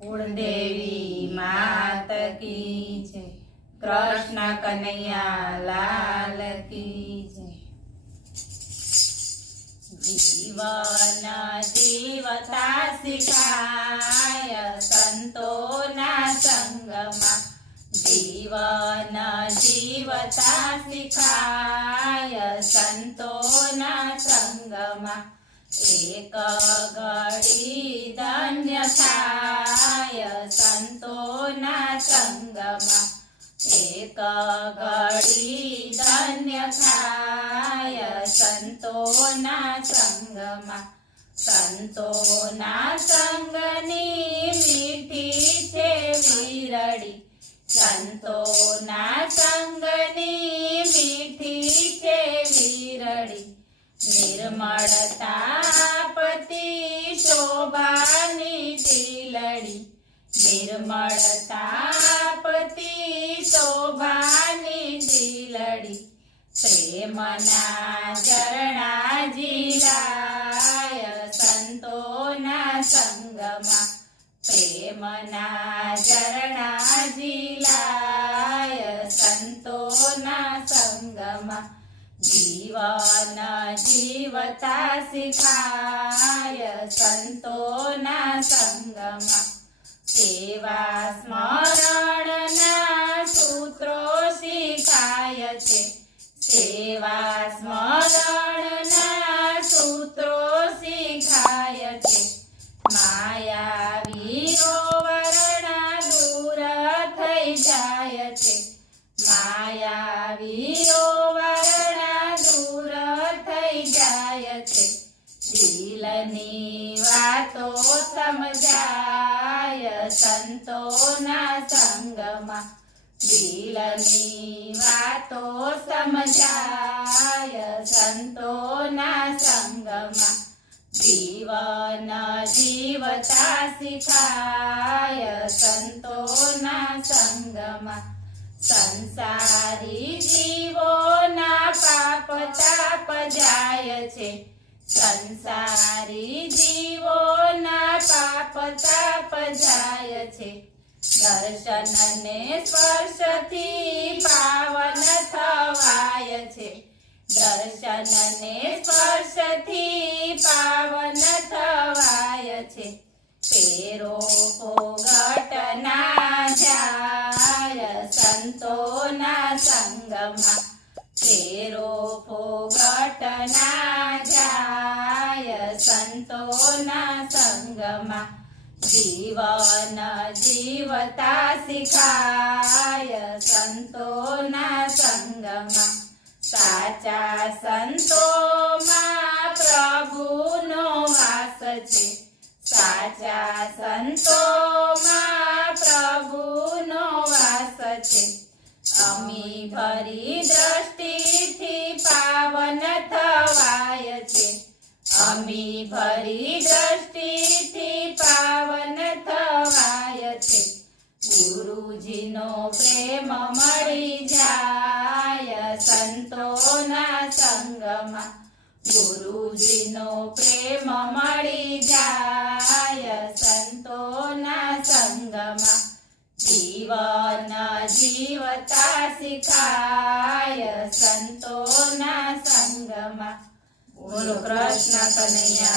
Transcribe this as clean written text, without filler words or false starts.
कुलदेवी मात की जय। कृष्ण कन्हैया लाल की जय। जीवन जीवता सिखाय संतोना संगमा। जीवन जीवता सिखाय संतोना संगमा। एक घड़ी धन्य थाय संतोना संगमा। एक घड़ी धन्य थाय संतोना संगमा। संतोना संगनी मीठी छे वीरड़ी। संतोना संगनी मीठी छे वीरड़ी। निर्मलता पति शोभानी टीलड़ी। निर्मलता पति शोभानी टीलड़ी। प्रेमना झरणा झीलाय संतोना संगमा। प्रेमना झरणा झीलाय संतोना संगमा। जीवन जीवता सिखाय संतोना संगमा। सेवा स्मरणना सूत्रो शिखाय छे। सेवा स्मरणना सूत्रो शिखाय छे। मायावीओ वरणा दूर थई जाय छे। मायावीओ वरणा दूर थई जाय छे। दिलनी वातो समजाय संतोना संगमा। दिलनी वातो समजाय संतोना संगमा। जीवन जीवता सिखाय संतोना संगमा। संसारी जीवोना पाप ताप जाय छे। संसारी जीवोना पाप ताप जाय छे। दर्शन ने स्पर्श थी पावन थवाय छे। दर्शन ने स्पर्श थी पावन थवाय छे। पेरो पोगट ना जाय संतोना संगमा। पेरो पोगट ना जाय संतोना संगमा। जीवन जीवता सिखाय संतोना संगमा। साचा संतोमां प्रभुनो वास छे। साचा संतोमां प्रभुनो वास छे। अमी भरी दृष्टिथी पावन थवाय छे। अमी भरी दृष्टिथी पावन थवाय छे। गुरुजीनो प्रेम मळी जाय संतोना संगमा। गुरुजीनो प्रेम मळी जाय संतोना संगमा। जीवन जीवता सिखाय संतोना संगमा। बोलो कृष्ण कन्हैया